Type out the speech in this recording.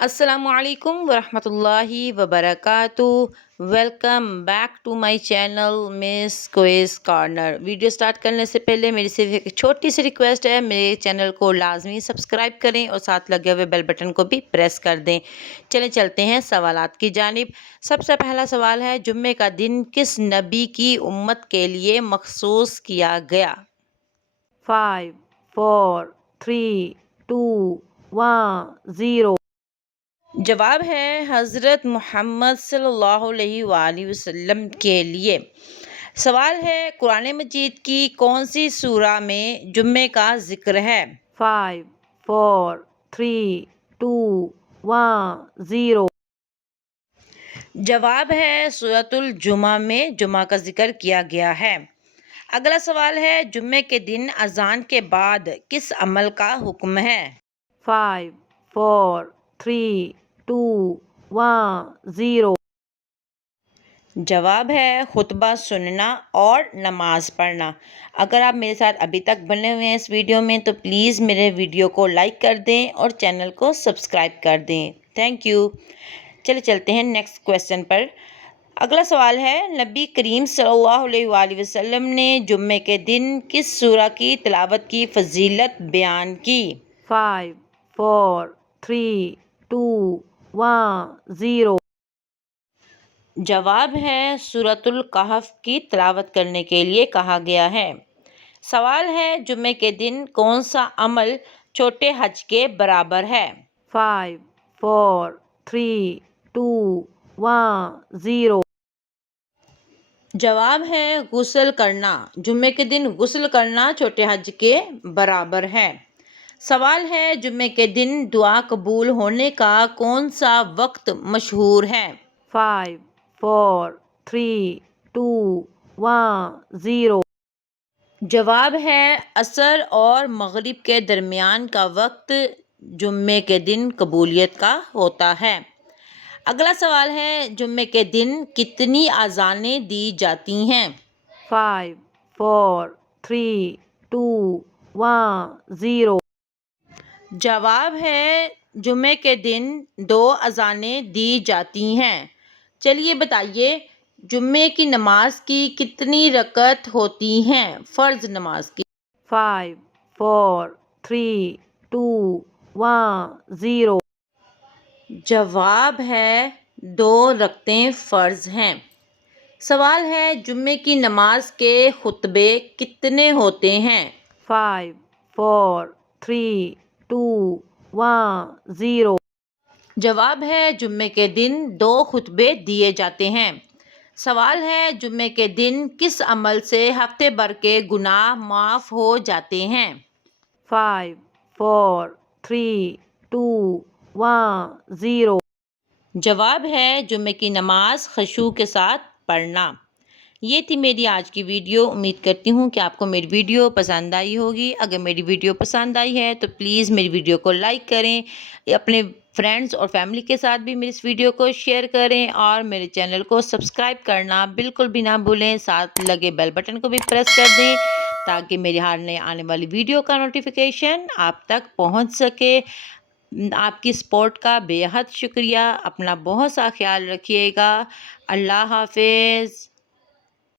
السلام علیکم ورحمۃ اللہ وبرکاتہ۔ Welcome back to my channel Miss Quiz Corner. Video start کرنے سے پہلے میری صرف ایک چھوٹی سی ریکویسٹ ہے، میرے چینل کو لازمی سبسکرائب کریں اور ساتھ لگے ہوئے بیل بٹن کو بھی پریس کر دیں۔ چلتے ہیں سوالات کی جانب۔ سب سے پہلا سوال ہے، جمعے کا دن کس نبی کی امت کے لیے مخصوص کیا گیا؟ 5 4 3 2 1 0۔ جواب ہے حضرت محمد صلی اللہ علیہ وآلہ وسلم کے لیے۔ سوال ہے، قرآن مجید کی کون سی سورہ میں جمعے کا ذکر ہے؟ 5 4 3 2 1 0۔ جواب ہے سورۃ الجمعہ میں جمعہ کا ذکر کیا گیا ہے۔ اگلا سوال ہے، جمعے کے دن اذان کے بعد کس عمل کا حکم ہے؟ 5 4 3 2 1 0۔ جواب ہے خطبہ سننا اور نماز پڑھنا۔ اگر آپ میرے ساتھ ابھی تک بنے ہوئے ہیں اس ویڈیو میں تو پلیز میرے ویڈیو کو لائک کر دیں اور چینل کو سبسکرائب کر دیں۔ Thank you. چلتے ہیں نیکسٹ کویسچن پر۔ اگلا سوال ہے، نبی کریم صلی اللہ علیہ وآلہ وسلم نے جمعے کے دن کس سورہ کی تلاوت کی فضیلت بیان کی؟ 5 4 3 2 1 0۔ جواب ہے سورۃ الکہف کی تلاوت کرنے کے لیے کہا گیا ہے۔ سوال ہے، جمعے کے دن کون سا عمل چھوٹے حج کے برابر ہے؟ 5 4 3 2 1 0۔ جواب ہے غسل کرنا۔ جمعے کے دن غسل کرنا چھوٹے حج کے برابر ہے۔ سوال ہے، جمعے کے دن دعا قبول ہونے کا کون سا وقت مشہور ہے؟ 5 4 3 2 1 0۔ جواب ہے عصر اور مغرب کے درمیان کا وقت جمعے کے دن قبولیت کا ہوتا ہے۔ اگلا سوال ہے، جمعے کے دن کتنی اذانیں دی جاتی ہیں؟ 5 4 3 2 1 0۔ جواب ہے جمعے کے دن 2 اذانیں دی جاتی ہیں۔ چلیے بتائیے، جمعے کی نماز کی کتنی رکعت ہوتی ہیں؟ فرض نماز کی۔ 5 4 3 2 1 0۔ جواب ہے 2 رکعتیں فرض ہیں۔ سوال ہے، جمعے کی نماز کے خطبے کتنے ہوتے ہیں؟ 5 4 3 2 1 0۔ جواب ہے جمعے کے دن 2 خطبے دیے جاتے ہیں۔ سوال ہے، جمعے کے دن کس عمل سے ہفتے بھر کے گناہ معاف ہو جاتے ہیں؟ 5 4 3 2 1 0۔ جواب ہے جمعے کی نماز خشوع کے ساتھ پڑھنا۔ یہ تھی میری آج کی ویڈیو۔ امید کرتی ہوں کہ آپ کو میری ویڈیو پسند آئی ہوگی۔ اگر میری ویڈیو پسند آئی ہے تو پلیز میری ویڈیو کو لائک کریں، اپنے فرینڈز اور فیملی کے ساتھ بھی میری اس ویڈیو کو شیئر کریں اور میرے چینل کو سبسکرائب کرنا بالکل بھی نہ بھولیں۔ ساتھ لگے بیل بٹن کو بھی پریس کر دیں تاکہ میری ہر نئے آنے والی ویڈیو کا نوٹیفیکیشن آپ تک پہنچ سکے۔ آپ کی سپورٹ کا بے حد شکریہ۔ اپنا بہت سا خیال رکھیے گا۔ اللہ حافظ۔